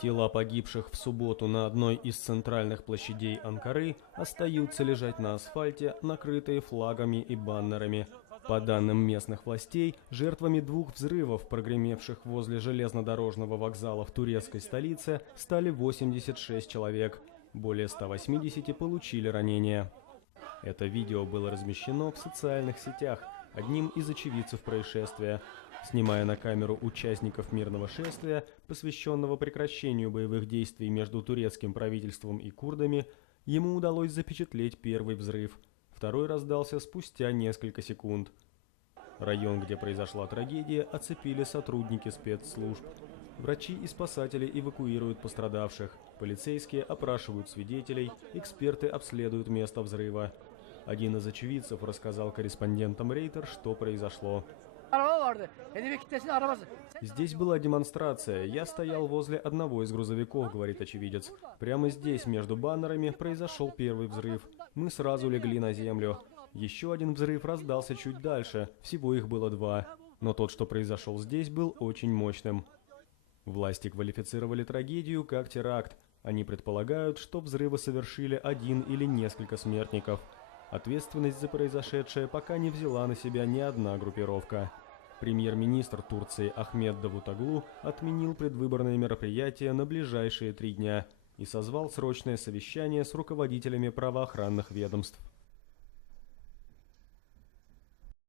Тела погибших в субботу на одной из центральных площадей Анкары остаются лежать на асфальте, накрытые флагами и баннерами. По данным местных властей, жертвами двух взрывов, прогремевших возле железнодорожного вокзала в турецкой столице, стали 86 человек. Более 180 получили ранения. Это видео было размещено в социальных сетях одним из очевидцев происшествия. Снимая на камеру участников мирного шествия, посвященного прекращению боевых действий между турецким правительством и курдами, ему удалось запечатлеть первый взрыв. Второй раздался спустя несколько секунд. Район, где произошла трагедия, оцепили сотрудники спецслужб. Врачи и спасатели эвакуируют пострадавших, полицейские опрашивают свидетелей, эксперты обследуют место взрыва. Один из очевидцев рассказал корреспондентам Рейтер, что произошло. «Здесь была демонстрация. Я стоял возле одного из грузовиков», — говорит очевидец. «Прямо здесь, между баннерами, произошел первый взрыв. Мы сразу легли на землю. Еще один взрыв раздался чуть дальше. Всего их было два. Но тот, что произошел здесь, был очень мощным». Власти квалифицировали трагедию как теракт. Они предполагают, что взрывы совершили один или несколько смертников. Ответственность за произошедшее пока не взяла на себя ни одна группировка. Премьер-министр Турции Ахмед Давутоглу отменил предвыборные мероприятия на ближайшие 3 дня и созвал срочное совещание с руководителями правоохранных ведомств.